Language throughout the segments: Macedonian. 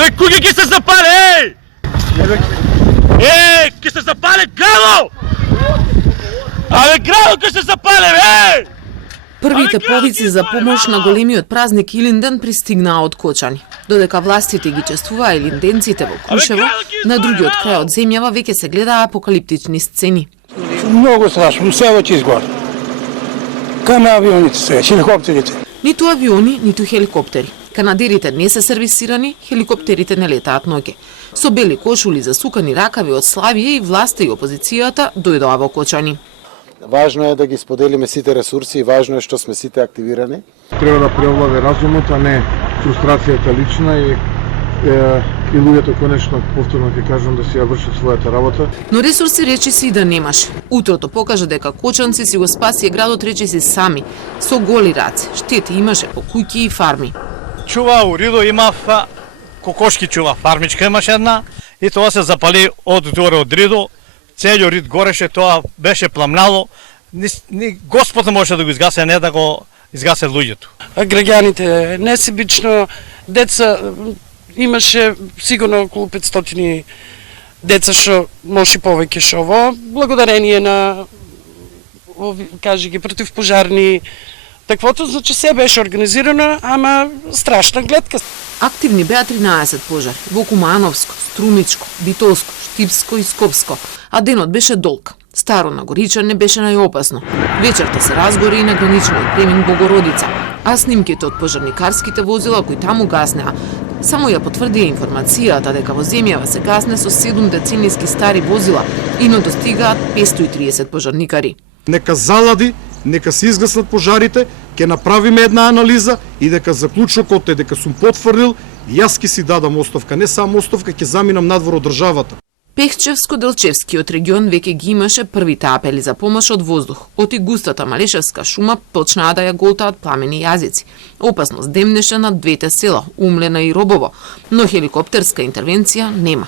Абе, куги ќе се запале, еј! Ќе се запале градо! Абе, градо ќе се запале, еј! Првите повици за помош на големиот празник Илинден пристигнаа од Кочани. Додека властите ги чествуваа илинденците во Крушево, на другиот крај од земјава веќе се гледаа апокалиптични сцени. Многу страшно, село ќе изгори. Кана авионите се, хеликоптерите. Ниту авиони, ниту хеликоптери. Канадерите не се сервисирани, хеликоптерите не летаат ноќе. Со бели кошули засукани ракави од Славија и власта и опозицијата дојдоа во Кочани. Важно е да ги споделиме сите ресурси и важно е што сме сите активирани. Треба да преовладе разумот, а не фрустрацијата лична и луѓето конечно повторно ќе кажам да си ја вршат својата работа. Но ресурси речиси и да немаш. Утрото покажа дека кочанци си го спасија градот речиси сами, со голи раце. Штети имаше по куќи и фарми. Чува у Ридо имав кокошки чува, фармичка имаше една и тоа се запали од горе од Ридо. Целиот Рид гореше, тоа беше пламнало. Ни Господ не може да го изгасе, не да го изгасе луѓето. Граѓаните несебично, деца имаше сигурно околу 500 деца што може повеќе што ово, благодарение на кажи ги противпожарни. Таквото значи се беше организирано, ама страшна гледка. Активни беа 13 пожари во Кумановско, Струмичко, Битолско, Штипско и Скопско, а денот беше долг. Старо на Горичан не беше најопасно. Вечерта се разгори и на граничниот премин Богородица, а снимките од пожарникарските возила кои таму гаснеа само ја потврдија информацијата дека во земјава се гасне со 7 деценијски стари возила и не достигаат 530 пожарникари. Нека залади, нека се изгаснат пожарите, ќе направиме една анализа и дека заклучокот е дека сум потврдил, јас ќе си дадам оставка, не само оставка, ќе заминам надвор од државата. Пехчевско-Делчевскиот регион веќе ги имаше првите апели за помош од воздух. Оти густата Малешевска шума почнаа да ја голтаат пламени јазици. Опасност демнеше над двете села, Умлена и Робово, но хеликоптерска интервенција нема.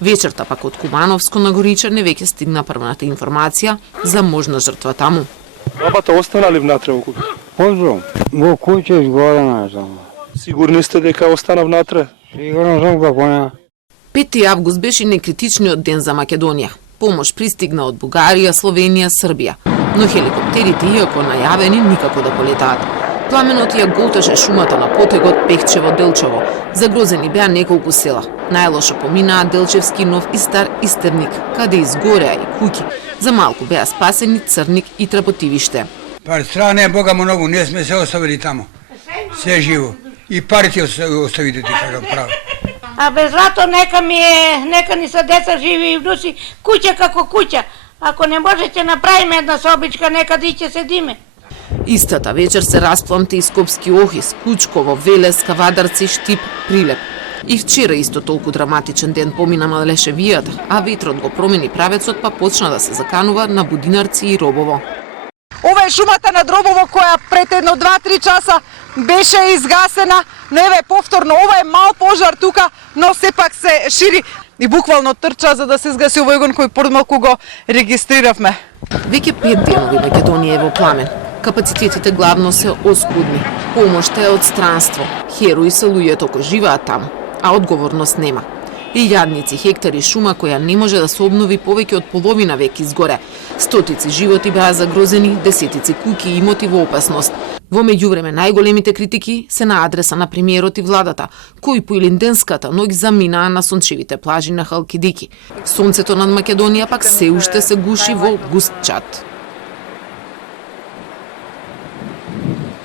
Вечерта пак од Кумановско на Горичане веќе стигна првната информација за можна жртва таму. Бабата остана ли внатре околу? Поздрав, во куќа изгорена сам. Сигурни сте дека остана внатре? Сигурно сум како не. 5 август беше некритичниот ден за Македонија. Помош пристигна од Бугарија, Словенија, Србија. Но хеликоптерите, иако најавени, никако да полетаат. Пламенот ја голташе шумата на потегот Пехчево-Делчево. Загрозени беа неколку села. Најлошо поминаа Делчевски, Нов и Стар Истерник, каде изгореа и куќи. За малку беа спасени Црник и Тработивиште. Пар стране Бога многу, не сме се оставили тамо. Се живо. И парите оставите ти кажам право. А без лато нека ни се деца живи и внуци, куќа како куќа. Ако не можете направиме една собичка, нека да ќе седиме. Истата вечер се распламти и Скопски Охис, Кучково, Велес, Кавадарци, Штип, Прилеп. И вчера исто толку драматичен ден помина Малешевијата, а ветрот го промени правецот па почна да се заканува на Будинарци и Робово. Ова е шумата на Робово која пред едно 2-3 часа беше изгасена, но еве повторно, ова е мал пожар тука, но сепак се шири и буквално трча за да се згаси овој огон кој подмалку го регистриравме. Веќе 5 денови Македонија е во пламен. Капацитетите главно се оскудни. Помошта е од странство. Херои се луѓето кои живеат таму, а одговорност нема. И јадници хектари шума која не може да се обнови повеќе од половина век изгоре. Стотици животи беа загрозени, десетици куќи и имоти во опасност. Во меѓувреме најголемите критики се на адреса на премиерот и владата, кои по илинденската ноќ заминаа на сончевите плажи на Халкидики. Сонцето над Македонија пак се уште се гуши во густ чад.